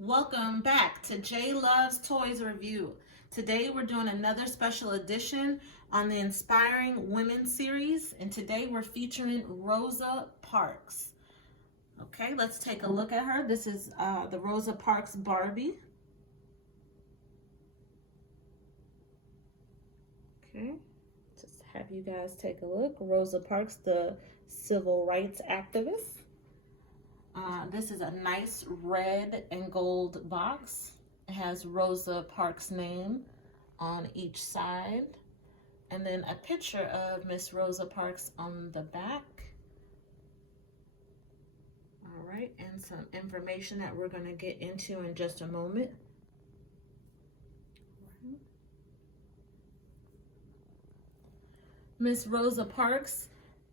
Welcome back to JLove's Toys Review. Today we're doing another special edition on the Inspiring Women series, and today we're featuring Rosa Parks. Okay, let's take a look at her. This is the Rosa Parks Barbie. Okay, just have you guys take a look. Rosa Parks, the civil rights activist. This is a nice red and gold box. It has Rosa Parks' name on each side, and then a picture of Miss Rosa Parks on the back. All right, and some information that we're going to get into in just a moment. Miss Rosa Parks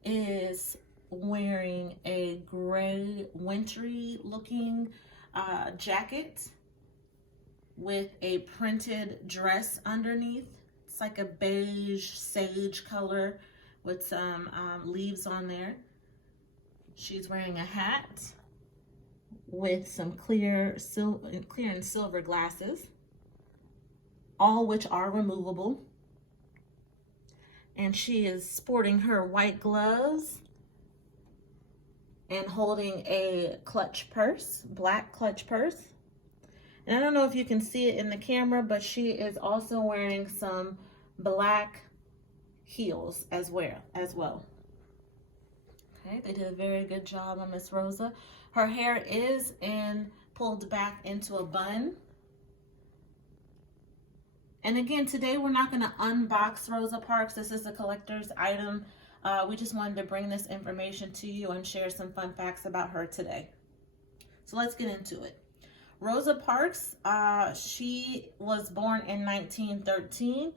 is wearing a gray wintry looking jacket with a printed dress underneath. It's like a beige sage color with some leaves on there. She's wearing a hat with some clear and silver glasses, all which are removable. And she is sporting her white gloves and holding a clutch purse, black clutch purse. And I don't know if you can see it in the camera, but she is also wearing some black heels as well. Okay, they did a very good job on Miss Rosa. Her hair is pulled back into a bun. And again, today we're not going to unbox Rosa Parks. This is a collector's item. We just wanted to bring this information to you and share some fun facts about her today. So let's get into it. Rosa Parks, she was born in 1913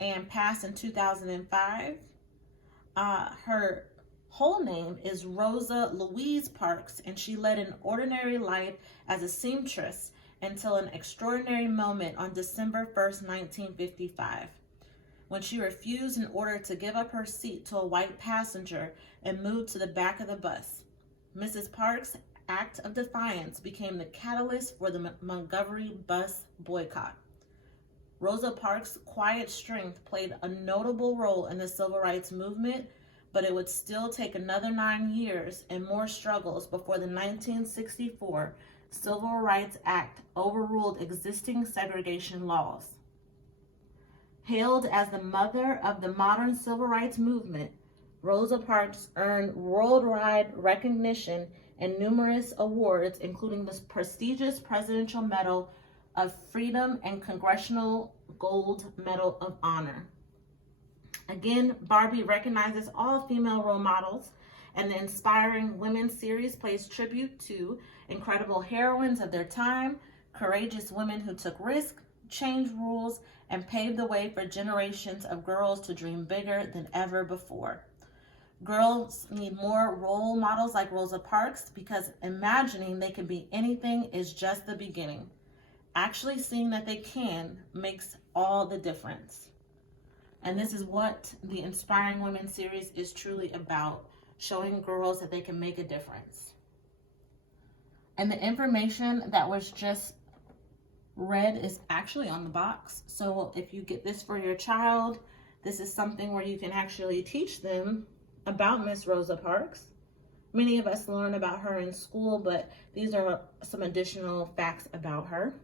and passed in 2005. Her whole name is Rosa Louise Parks, and she led an ordinary life as a seamstress until an extraordinary moment on December 1st, 1955. When she refused in order to give up her seat to a white passenger and moved to the back of the bus. Mrs. Parks' act of defiance became the catalyst for the Montgomery bus boycott. Rosa Parks' quiet strength played a notable role in the civil rights movement, but it would still take another 9 years and more struggles before the 1964 Civil Rights Act overruled existing segregation laws. Hailed as the mother of the modern civil rights movement, Rosa Parks earned worldwide recognition and numerous awards, including the prestigious Presidential Medal of Freedom and Congressional Gold Medal of Honor. Again, Barbie recognizes all female role models, and the Inspiring Women series pays tribute to incredible heroines of their time, courageous women who took risks, changed rules, and paved the way for generations of girls to dream bigger than ever before. Girls need more role models like Rosa Parks, because imagining they can be anything is just the beginning. Actually seeing that they can makes all the difference. And this is what the Inspiring Women series is truly about, showing girls that they can make a difference. And the information that was just read is actually on the box. So if you get this for your child, this is something where you can actually teach them about Miss Rosa Parks. Many of us learn about her in school, but these are some additional facts about her.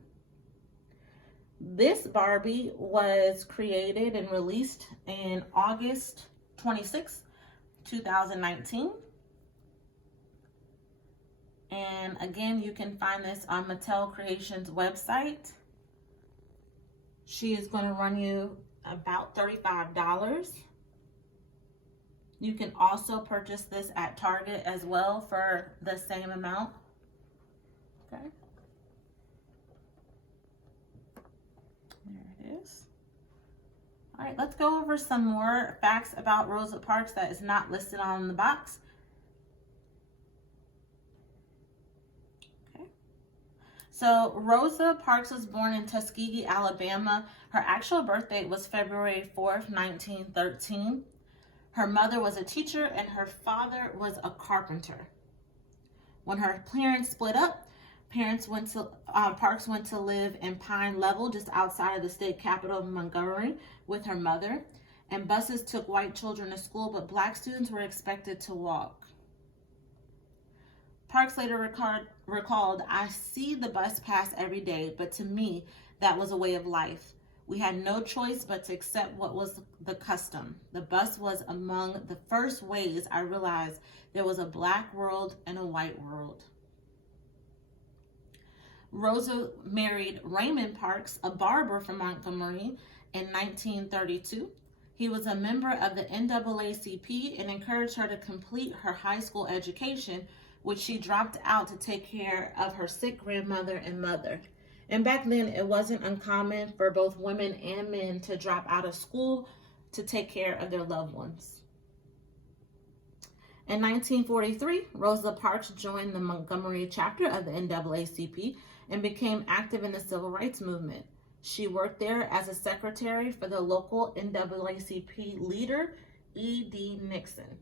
This Barbie was created and released in August 26, 2019. And again, you can find this on Mattel Creations website. She is going to run you about $35. You can also purchase this at Target as well for the same amount. Okay. There it is. All right, let's go over some more facts about Rosa Parks that is not listed on the box. So Rosa Parks was born in Tuskegee, Alabama. Her actual birth date was February 4th, 1913. Her mother was a teacher and her father was a carpenter. When her parents split up, Parks went to live in Pine Level, just outside of the state capital of Montgomery, with her mother. And buses took white children to school, but black students were expected to walk. Parks later recalled, "I see the bus pass every day, but to me, that was a way of life. We had no choice but to accept what was the custom. The bus was among the first ways I realized there was a black world and a white world." Rosa married Raymond Parks, a barber from Montgomery, in 1932. He was a member of the NAACP and encouraged her to complete her high school education, which she dropped out to take care of her sick grandmother and mother. And back then, it wasn't uncommon for both women and men to drop out of school to take care of their loved ones. In 1943, Rosa Parks joined the Montgomery chapter of the NAACP and became active in the civil rights movement. She worked there as a secretary for the local NAACP leader, E.D. Nixon.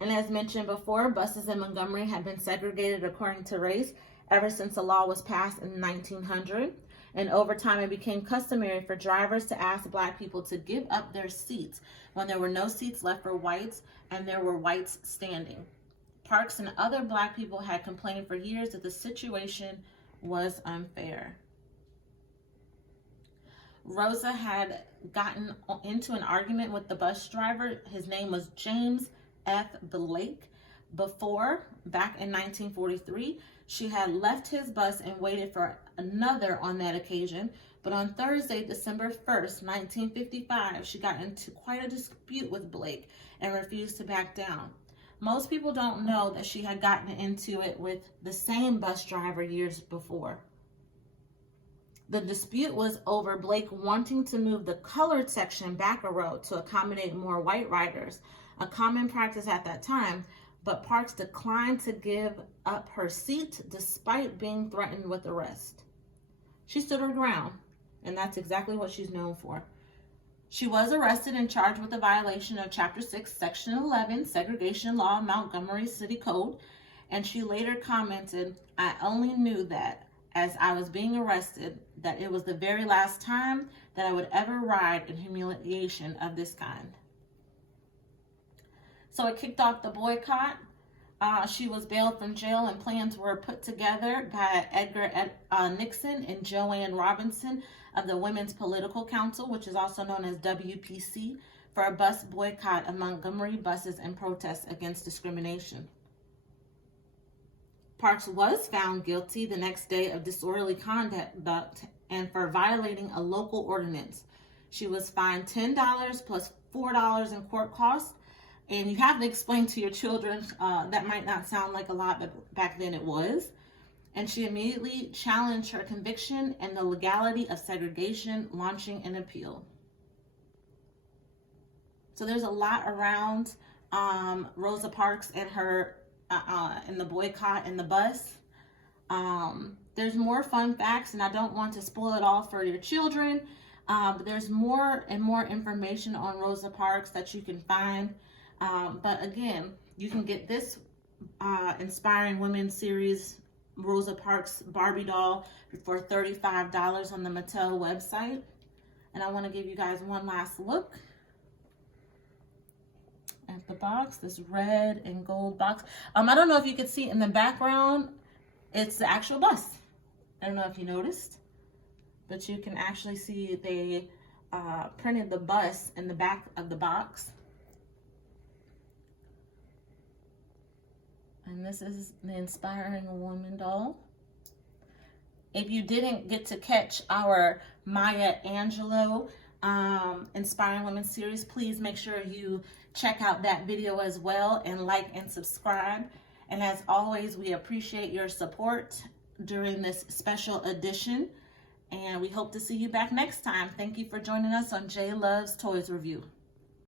And as mentioned before, buses in Montgomery had been segregated according to race ever since the law was passed in 1900. And over time, it became customary for drivers to ask black people to give up their seats when there were no seats left for whites and there were whites standing. Parks and other black people had complained for years that the situation was unfair. Rosa had gotten into an argument with the bus driver. His name was James F. Blake. Back in 1943, she had left his bus and waited for another on that occasion. But on Thursday, December 1st, 1955, she got into quite a dispute with Blake and refused to back down. Most people don't know that she had gotten into it with the same bus driver years before. The dispute was over Blake wanting to move the colored section back a row to accommodate more white riders, a common practice at that time, but Parks declined to give up her seat despite being threatened with arrest. She stood her ground, and that's exactly what she's known for. She was arrested and charged with a violation of Chapter 6, Section 11, Segregation Law, Montgomery City Code, and she later commented, "I only knew that, as I was being arrested, that it was the very last time that I would ever ride in humiliation of this kind." So it kicked off the boycott. She was bailed from jail and plans were put together by Edgar Nixon and Joanne Robinson of the Women's Political Council, which is also known as WPC, for a bus boycott of Montgomery buses in protest against discrimination. Parks was found guilty the next day of disorderly conduct and for violating a local ordinance. She was fined $10 plus $4 in court costs. And you have to explain to your children, that might not sound like a lot, but back then it was. And she immediately challenged her conviction and the legality of segregation, launching an appeal. So there's a lot around Rosa Parks and her in the boycott and the bus. There's more fun facts, and I don't want to spoil it all for your children. But there's more and more information on Rosa Parks that you can find. But again, you can get this Inspiring Women series, Rosa Parks Barbie doll, for $35 on the Mattel website. And I want to give you guys one last look at the box, this red and gold box. I don't know if you can see in the background, it's the actual bus. I don't know if you noticed, but you can actually see they printed the bus in the back of the box. And this is the Inspiring Woman doll. If you didn't get to catch our Maya Angelou Inspiring Women series, please make sure you check out that video as well and like and subscribe. And as always, we appreciate your support during this special edition. And we hope to see you back next time. Thank you for joining us on JLove's Toys Review.